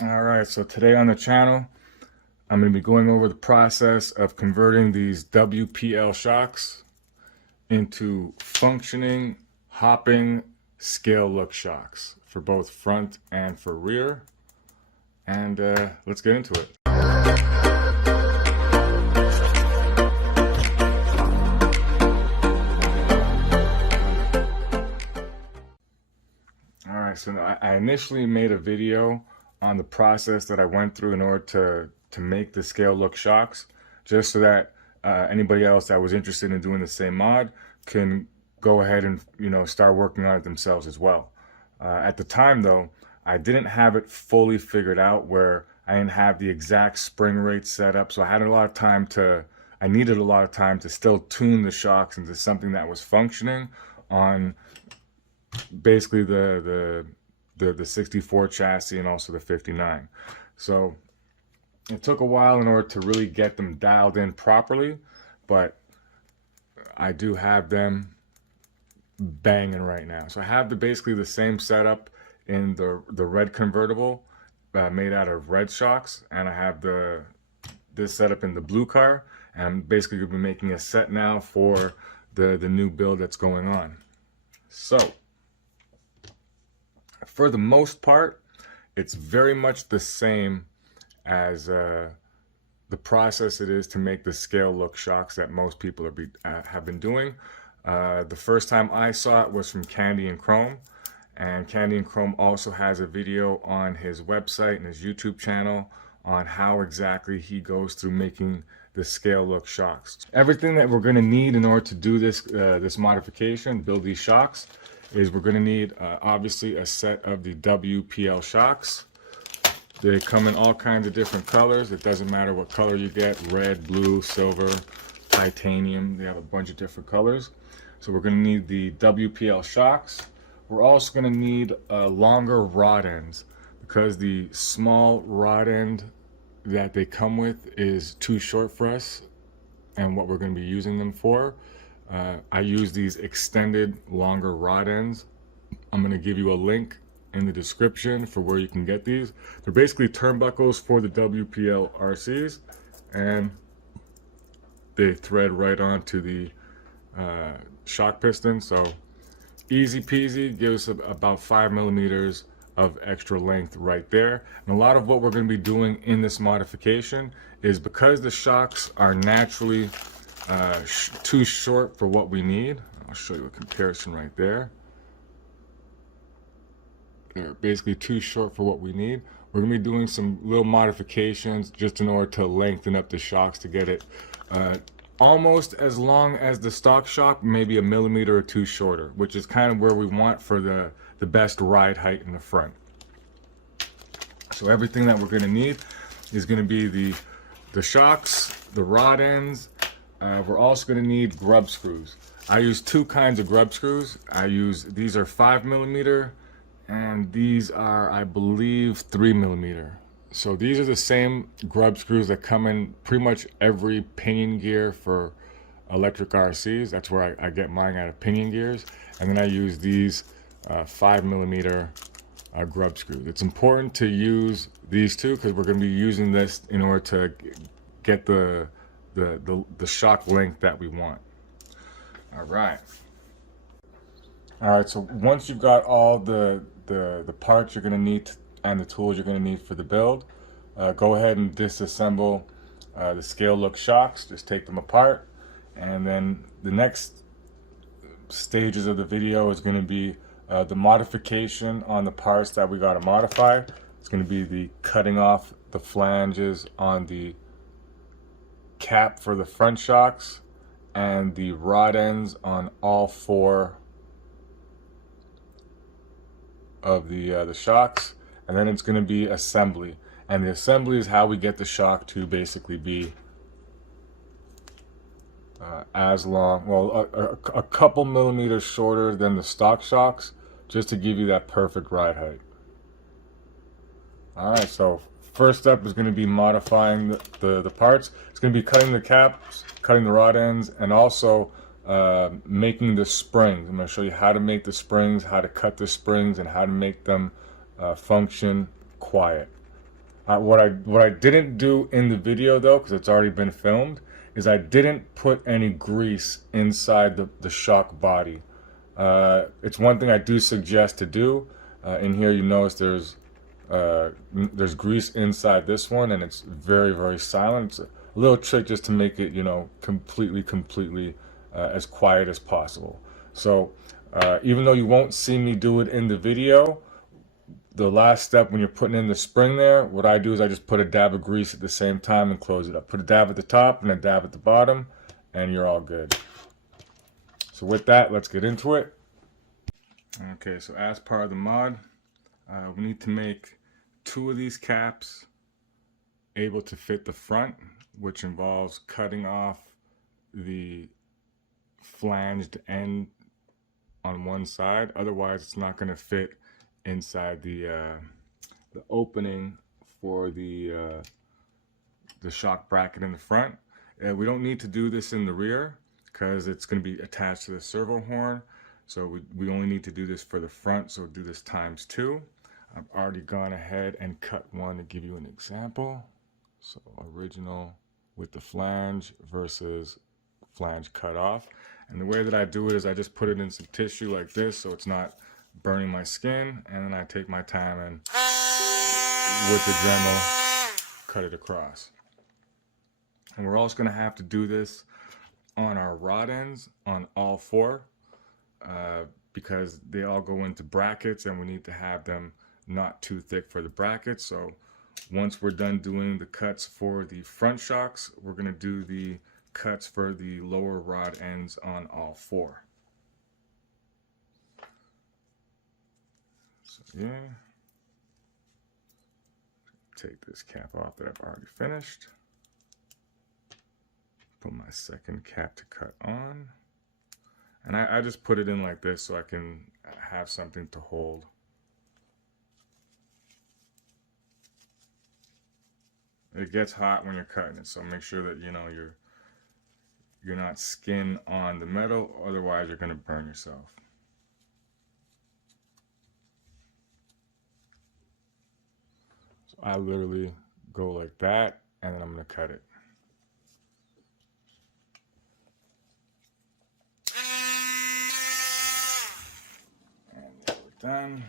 All right, so today on the channel, I'm going to be going over the process of converting these WPL shocks into functioning, hopping, scale look shocks for both front and for rear. And let's get into it. All right, so I initially made a video on the process that I went through in order to make the scale look shocks, just so that anybody else that was interested in doing the same mod can go ahead and start working on it themselves as well. At the time though, I didn't have it fully figured out, where I didn't have the exact spring rate set up, so I needed a lot of time to still tune the shocks into something that was functioning on basically the 64 chassis and also the 59. So it took a while in order to really get them dialed in properly, but I do have them banging right now. So I have basically the same setup in the red convertible made out of red shocks, and I have this setup in the blue car, and I'm basically going to be making a set now for the new build that's going on. So for the most part, it's very much the same as the process it is to make the scale look shocks that most people have been doing. The first time I saw it was from Candy and Chrome, and Candy and Chrome also has a video on his website and his YouTube channel on how exactly he goes through making the scale look shocks. Everything that we're going to need in order to do this modification, build these shocks, is we're going to need obviously a set of the WPL shocks. They come in all kinds of different colors. It doesn't matter what color you get: red, blue, silver, titanium. They have a bunch of different colors. So we're going to need the WPL shocks. We're also going to need longer rod ends, because the small rod end that they come with is too short for us and what we're going to be using them for. I use these extended longer rod ends. I'm going to give you a link in the description for where you can get these. They're basically turnbuckles for the WPL RCs, and they thread right onto the shock piston. So easy peasy, gives us about 5 millimeters of extra length right there. And a lot of what we're going to be doing in this modification is, because the shocks are naturally too short for what we need. I'll show you a comparison right there. They're basically too short for what we need. We're going to be doing some little modifications just in order to lengthen up the shocks to get it almost as long as the stock shock, maybe a millimeter or two shorter, which is kind of where we want for the best ride height in the front. So everything that we're going to need is going to be the shocks, the rod ends. We're also going to need grub screws. I use two kinds of grub screws. These are 5 millimeter, and these are, I believe, 3 millimeter. So these are the same grub screws that come in pretty much every pinion gear for electric RCs. That's where I get mine out of pinion gears. And then I use these 5 millimeter grub screws. It's important to use these two, because we're going to be using this in order to get the shock length that we want. All right, so once you've got all the parts you're going to need and the tools you're going to need for the build, go ahead and disassemble the scale look shocks. Just take them apart, and then the next stages of the video is going to be the modification on the parts that we got to modify. It's going to be the cutting off the flanges on the cap for the front shocks, and the rod ends on all 4 of the shocks. And then it's going to be assembly, and the assembly is how we get the shock to basically be as long, well, a couple millimeters shorter than the stock shocks, just to give you that perfect ride height. All right, so first step is going to be modifying the parts. It's going to be cutting the caps, cutting the rod ends, and also making the springs. I'm going to show you how to make the springs, how to cut the springs, and how to make them function quiet. What I didn't do in the video though, because it's already been filmed, is I didn't put any grease inside the shock body. It's one thing I do suggest to do. In here, you notice there's grease inside this one, and it's very, very silent. It's a little trick just to make it, you know, completely as quiet as possible. So even though you won't see me do it in the video, the last step when you're putting in the spring there, what I do is I just put a dab of grease at the same time and close it up. Put a dab at the top and a dab at the bottom, and you're all good. So with that, let's get into it. Okay, so as part of the mod, we need to make 2 of these caps able to fit the front, which involves cutting off the flanged end on one side. Otherwise, it's not going to fit inside the opening for the shock bracket in the front. We don't need to do this in the rear because it's going to be attached to the servo horn. So we only need to do this for the front, so do this times 2. I've already gone ahead and cut one to give you an example. So original with the flange versus flange cut off. And the way that I do it is I just put it in some tissue like this so it's not burning my skin, and then I take my time and with the Dremel cut it across. And we're also going to have to do this on our rod ends on all 4 because they all go into brackets and we need to have them not too thick for the brackets. So once we're done doing the cuts for the front shocks, we're going to do the cuts for the lower rod ends on all 4. So yeah, take this cap off that I've already finished. Put my second cap to cut on. And I just put it in like this so I can have something to hold. It gets hot when you're cutting it, so make sure that you know you're not skin on the metal, otherwise you're going to burn yourself. So I literally go like that, and then I'm going to cut it. And we're done.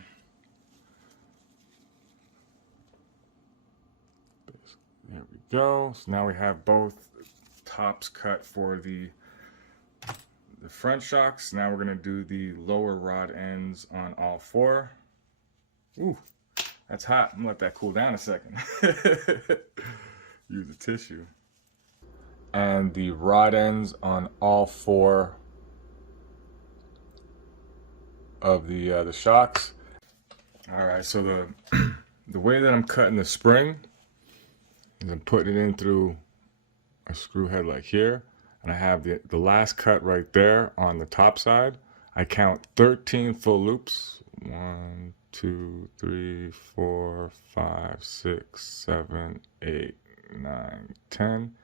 There we go. So now we have both tops cut for the front shocks. Now we're going to do the lower rod ends on all 4. Ooh, that's hot. I'm going to let that cool down a second. Use the tissue. And the rod ends on all 4 of the shocks. All right, so the way that I'm cutting the spring is I'm putting it in through a screw head like here, and I have the last cut right there on the top side. I count 13 full loops. 1, 2, 3, 4, 5, 6, 7, 8, 9, 10,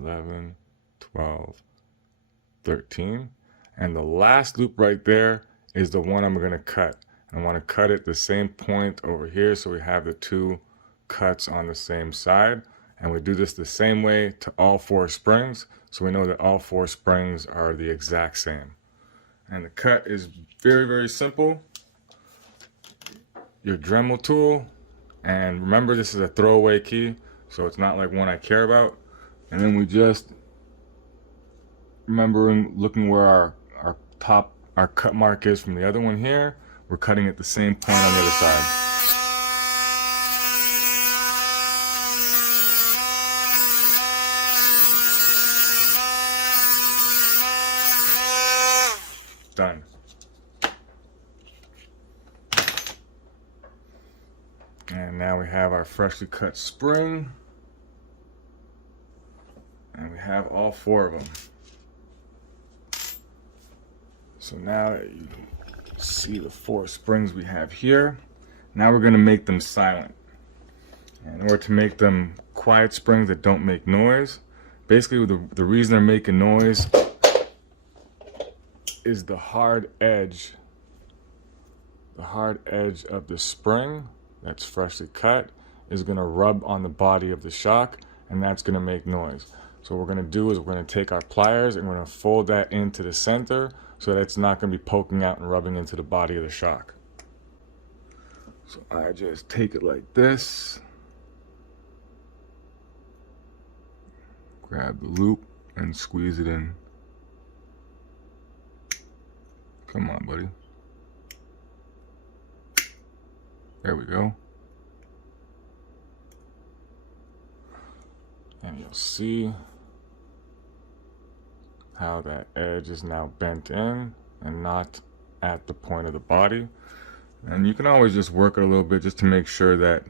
11, 12, 13. And the last loop right there is the one I'm going to cut. I want to cut it the same point over here so we have the 2 cuts on the same side, and we do this the same way to all 4 springs, so we know that all 4 springs are the exact same. And the cut is very, very simple. Your Dremel tool, and remember this is a throwaway key, so it's not like one I care about. And then we just remembering looking where our cut mark is from the other one here, we're cutting at the same point on the other side. Done. And now we have our freshly cut spring, and we have all 4 of them. So now that you see the 4 springs we have here, now we're going to make them silent. And in order to make them quiet springs that don't make noise, basically the reason they're making noise is the hard edge of the spring that's freshly cut is going to rub on the body of the shock, and that's going to make noise. So what we're going to do is we're going to take our pliers and we're going to fold that into the center so that it's not going to be poking out and rubbing into the body of the shock. So I just take it like this, grab the loop and squeeze it in. Come on, buddy. There we go. And you'll see how that edge is now bent in and not at the point of the body. And you can always just work it a little bit just to make sure that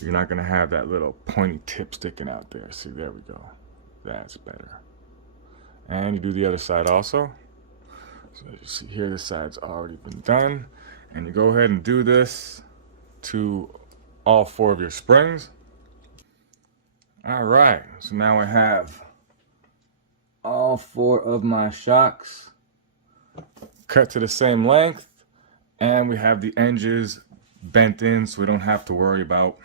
you're not going to have that little pointy tip sticking out there. See, there we go. That's better. And you do the other side also. So as you see here, this side's already been done. And you go ahead and do this to all 4 of your springs. All right, so now I have all 4 of my shocks cut to the same length, and we have the edges bent in so we don't have to worry about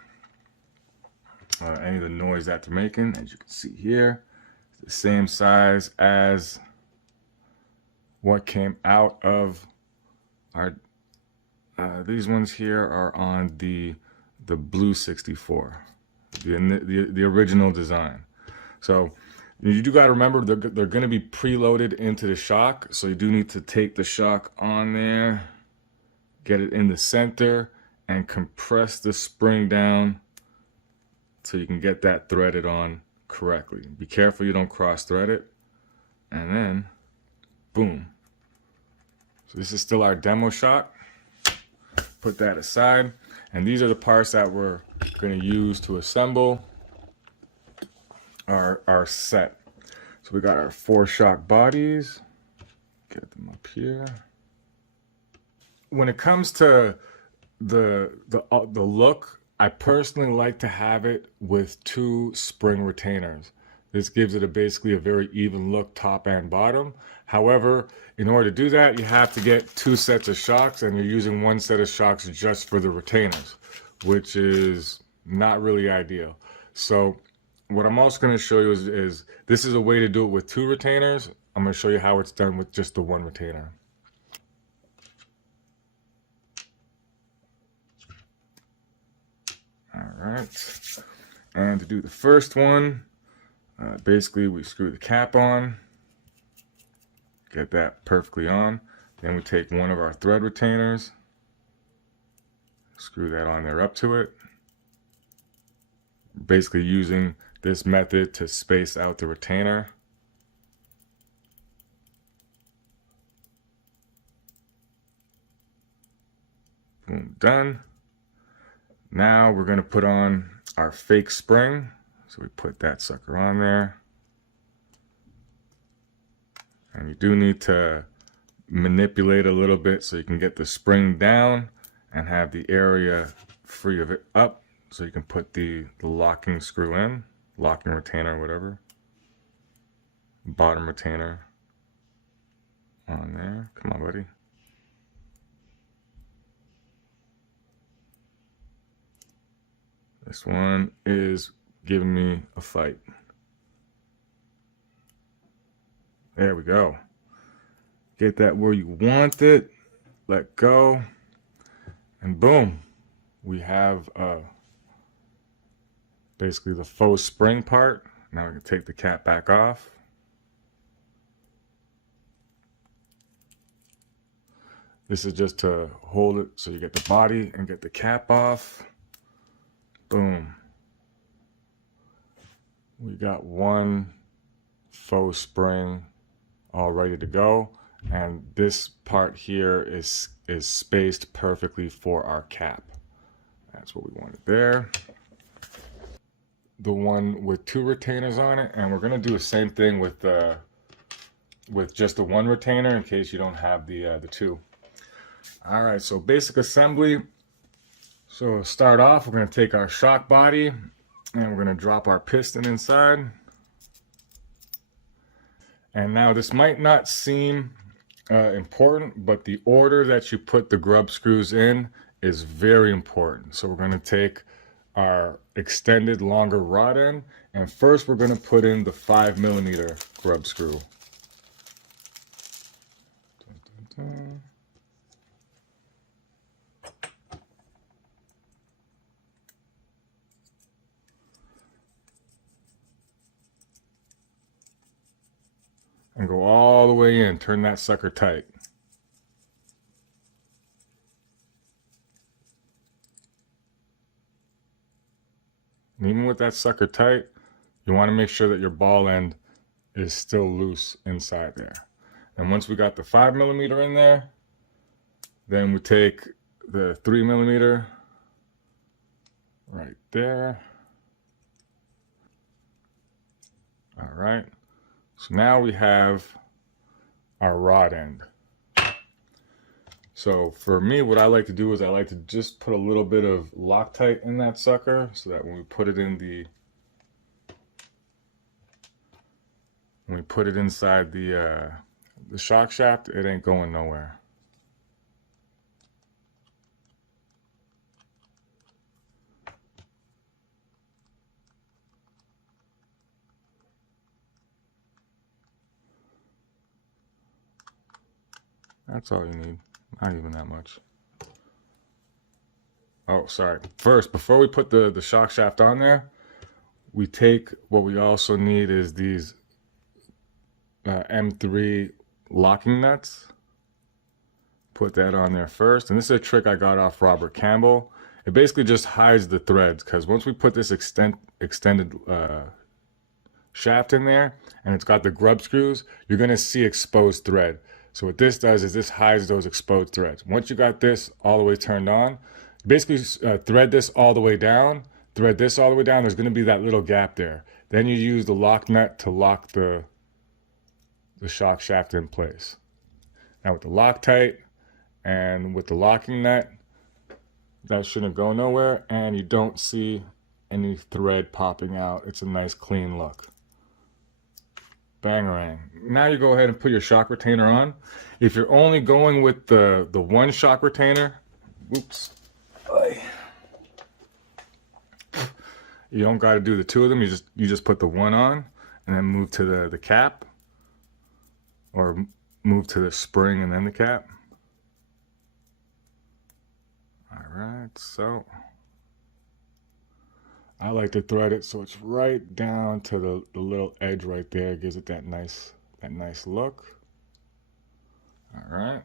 any of the noise that they're making. As you can see here, it's the same size as what came out of our these ones here are on the blue 64, the original design. So you do got to remember they're going to be preloaded into the shock, so you do need to take the shock on there, get it in the center, and compress the spring down so you can get that threaded on correctly. Be careful you don't cross thread it, and then boom. So this is still our demo shock. Put that aside, and these are the parts that we're going to use to assemble our set. So we got our 4 shock bodies. Get them up here. When it comes to the look, I personally like to have it with 2 spring retainers. This gives it basically a very even look, top and bottom. However, in order to do that, you have to get 2 sets of shocks, and you're using 1 set of shocks just for the retainers, which is not really ideal. So what I'm also going to show you is this is a way to do it with 2 retainers. I'm going to show you how it's done with just the 1 retainer. All right. And to do the first one, basically we screw the cap on, get that perfectly on. Then we take one of our thread retainers, screw that on there up to it. Basically using this method to space out the retainer. Boom, done. Now we're going to put on our fake spring. So we put that sucker on there. And you do need to manipulate a little bit so you can get the spring down and have the area free of it up so you can put the locking screw in, locking retainer, whatever. Bottom retainer on there. Come on, buddy. This one is giving me a fight. There we go. Get that where you want it. Let go. And boom. We have basically the faux spring part. Now we can take the cap back off. This is just to hold it so you get the body and get the cap off. Boom. We got one faux spring all ready to go, and this part here is spaced perfectly for our cap. That's what we wanted there. The one with 2 retainers on it, and we're gonna do the same thing with just the 1 retainer in case you don't have the 2. All right, so basic assembly. So to start off, we're going to take our shock body and we're going to drop our piston inside. And now this might not seem important, but the order that you put the grub screws in is very important. So we're going to take our extended longer rod end. And first we're going to put in the 5mm grub screw. Dun, dun, dun. And go all the way in, turn that sucker tight. And even with that sucker tight, you want to make sure that your ball end is still loose inside there. And once we got the 5mm in there, then we take the 3mm right there. All right. So now we have our rod end. So for me, what I like to do is I like to just put a little bit of Loctite in that sucker so that when we put it in inside the shock shaft, it ain't going nowhere. That's all you need. Not even that much. Oh, sorry. First, before we put the shock shaft on there, we take what we also need is these M3 locking nuts. Put that on there first. And this is a trick I got off Robert Campbell. It basically just hides the threads, because once we put this extended shaft in there and it's got the grub screws, you're going to see exposed thread. So what this does is this hides those exposed threads. Once you got this all the way turned on, basically thread this all the way down, thread this all the way down. There's going to be that little gap there. Then you use the lock nut to lock the shock shaft in place. Now with the Loctite and with the locking nut, that shouldn't go nowhere, and you don't see any thread popping out. It's a nice clean look. Bangarang. Now you go ahead and put your shock retainer on. If you're only going with the one shock retainer, oops, you don't got to do the two of them. You just put the one on and then move to the cap, or move to the spring and then the cap. All right, so I like to thread it so it's right down to the little edge right there. It gives it that nice look. All right,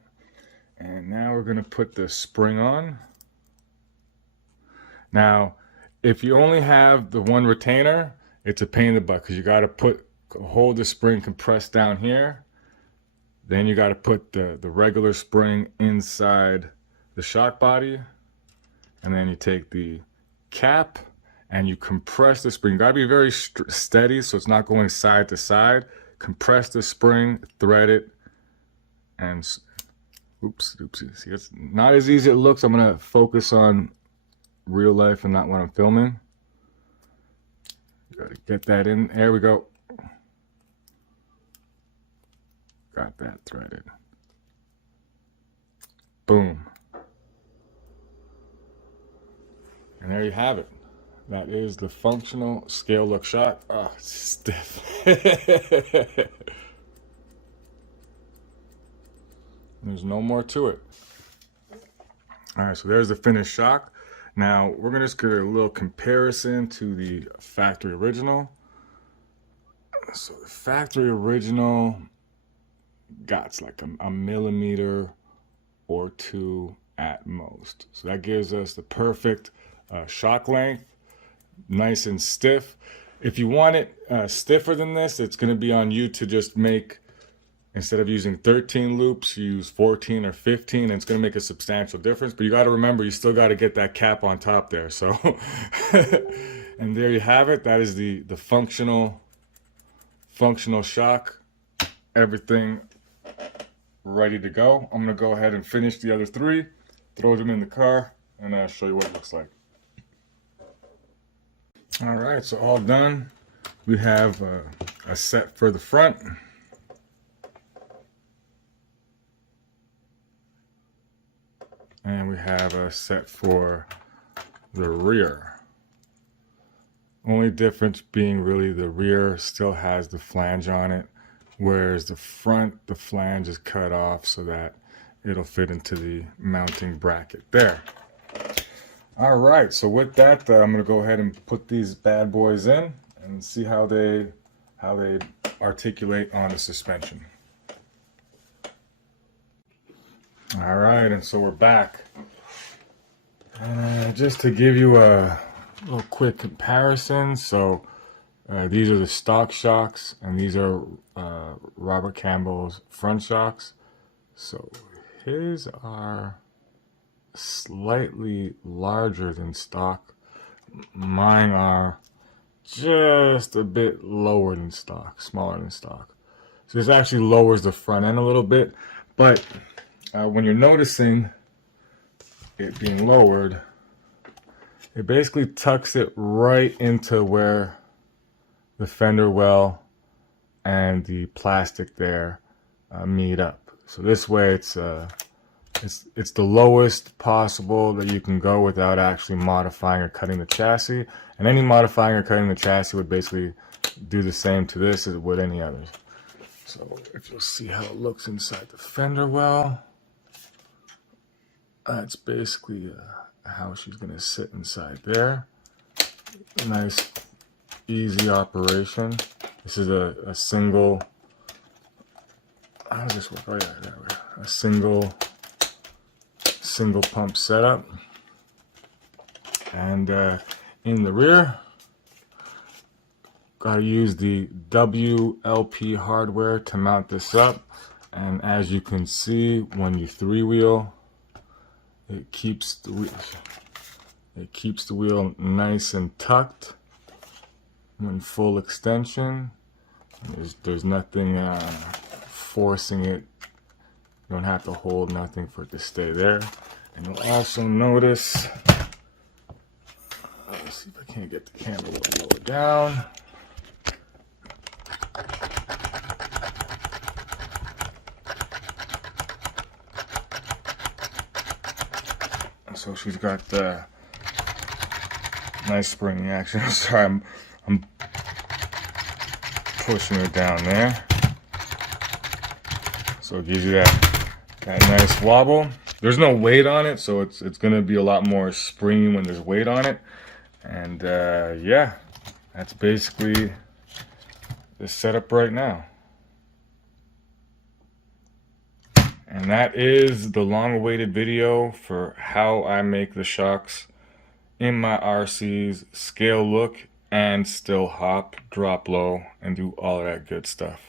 and now we're gonna put the spring on. Now, if you only have the one retainer, it's a pain in the butt, because you got to hold the spring compressed down here. Then you got to put the regular spring inside the shock body, and then you take the cap and you compress the spring. You got to be very steady so it's not going side to side. Compress the spring, thread it, and oops. See, it's not as easy as it looks. I'm gonna focus on real life and not when I'm filming. You gotta get that in. There we go. Got that threaded. Boom. And there you have it. That is the functional scale look shock. Oh, it's stiff. There's no more to it. All right, so there's the finished shock. Now we're gonna just get a little comparison to the factory original. So the factory original got like a millimeter or two at most. So that gives us the perfect shock length, nice and stiff. If you want it stiffer than this, it's going to be on you to just make, instead of using 13 loops, use 14 or 15, and it's going to make a substantial difference. But you got to remember, you still got to get that cap on top there. So, and there you have it. That is the functional shock. Everything ready to go. I'm going to go ahead and finish the other three, throw them in the car, and I'll show you what it looks like. All right, so all done. We have a set for the front. And we have a set for the rear. Only difference being really the rear still has the flange on it, whereas the front, the flange is cut off so that it'll fit into the mounting bracket there. All right, so with that, I'm gonna go ahead and put these bad boys in and see how they articulate on the suspension. All right, and so we're back. Just to give you a little quick comparison, so these are the stock shocks, and these are Robert Campbell's front shocks. So his are slightly larger than stock. Mine are just a bit lower than stock, smaller than stock. So this actually lowers the front end a little bit, but when you're noticing it being lowered, it basically tucks it right into where the fender well and the plastic there meet up. So this way it's the lowest possible that you can go without actually modifying or cutting the chassis. And any modifying or cutting the chassis would basically do the same to this as it would any others. So if you'll see how it looks inside the fender well, that's basically how she's going to sit inside there. A nice, easy operation. This is a single, how does this work? Oh yeah, there we go. A single pump setup. And in the rear, got to use the WLP hardware to mount this up. And as you can see, when you three-wheel, it keeps the wheel nice and tucked when full extension. There's nothing forcing it. You don't have to hold nothing for it to stay there. And you'll also notice, let's see if I can't get the camera a little lower down. So she's got the nice spring action. Sorry, I'm pushing it down there. So it gives you that nice wobble. There's no weight on it, so it's gonna be a lot more springy when there's weight on it. And yeah, that's basically the setup right now. And that is the long-awaited video for how I make the shocks in my RCs, scale look, and still hop, drop low, and do all of that good stuff.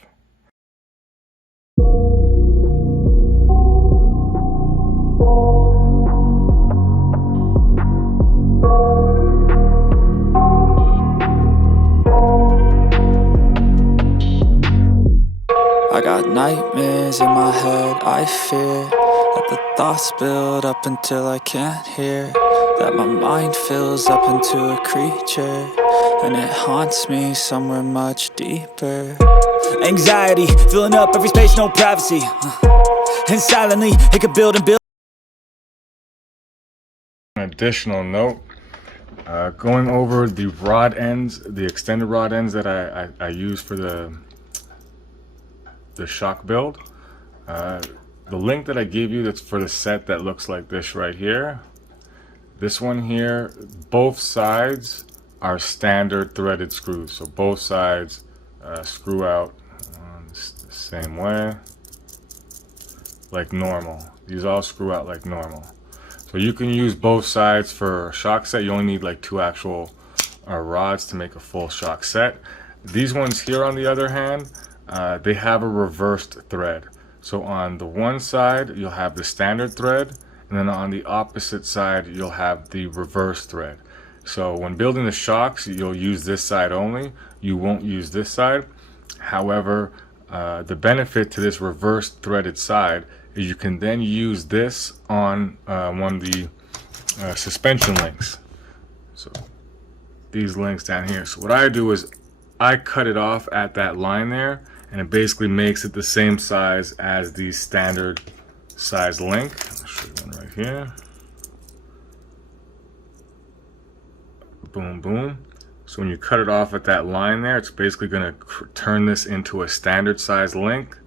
I got nightmares in my head, I fear that the thoughts build up until I can't hear, that my mind fills up into a creature, and it haunts me somewhere much deeper. Anxiety, filling up every space, no privacy, and silently, it could build and build. An additional note, going over the rod ends, the extended rod ends that I use for the shock build. The link that I gave you that's for the set that looks like this right here. This one here, both sides are standard threaded screws. So both sides screw out the same way, like normal. These all screw out like normal. So you can use both sides for a shock set. You only need like 2 actual rods to make a full shock set. These ones here, on the other hand, they have a reversed thread. So on the one side you'll have the standard thread, and then on the opposite side you'll have the reverse thread. So when building the shocks, you'll use this side only, you won't use this side. However, the benefit to this reverse threaded side is you can then use this on one of the suspension links. So these links down here. So what I do is I cut it off at that line there, and it basically makes it the same size as the standard size link. I'll show you one right here. Boom, boom. So when you cut it off at that line there, it's basically going to turn this into a standard size link.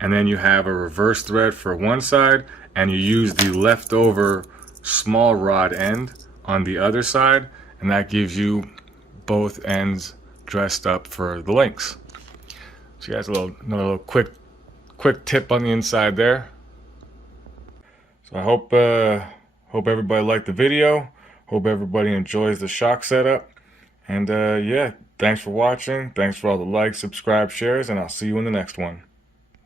And then you have a reverse thread for one side, and you use the leftover small rod end on the other side, and that gives you both ends dressed up for the links. So yeah, that's another little quick tip on the inside there. So I hope everybody liked the video. Hope everybody enjoys the shock setup. And yeah, thanks for watching. Thanks for all the likes, subscribe, shares, and I'll see you in the next one.